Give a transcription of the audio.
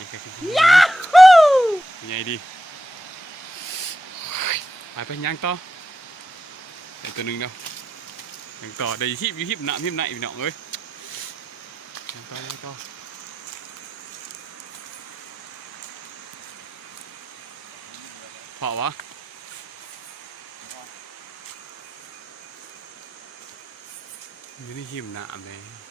นี่แค่ที่ ยาฮู ใหญ่ดีไปย่างต่อไอตัวหนึ่งเนาะย่างต่อได้ยิบหน้าพิมพ์หน้าอีกหน่องเลยย่างต่อเพาะวะอยู่ในหิมหน้าเลย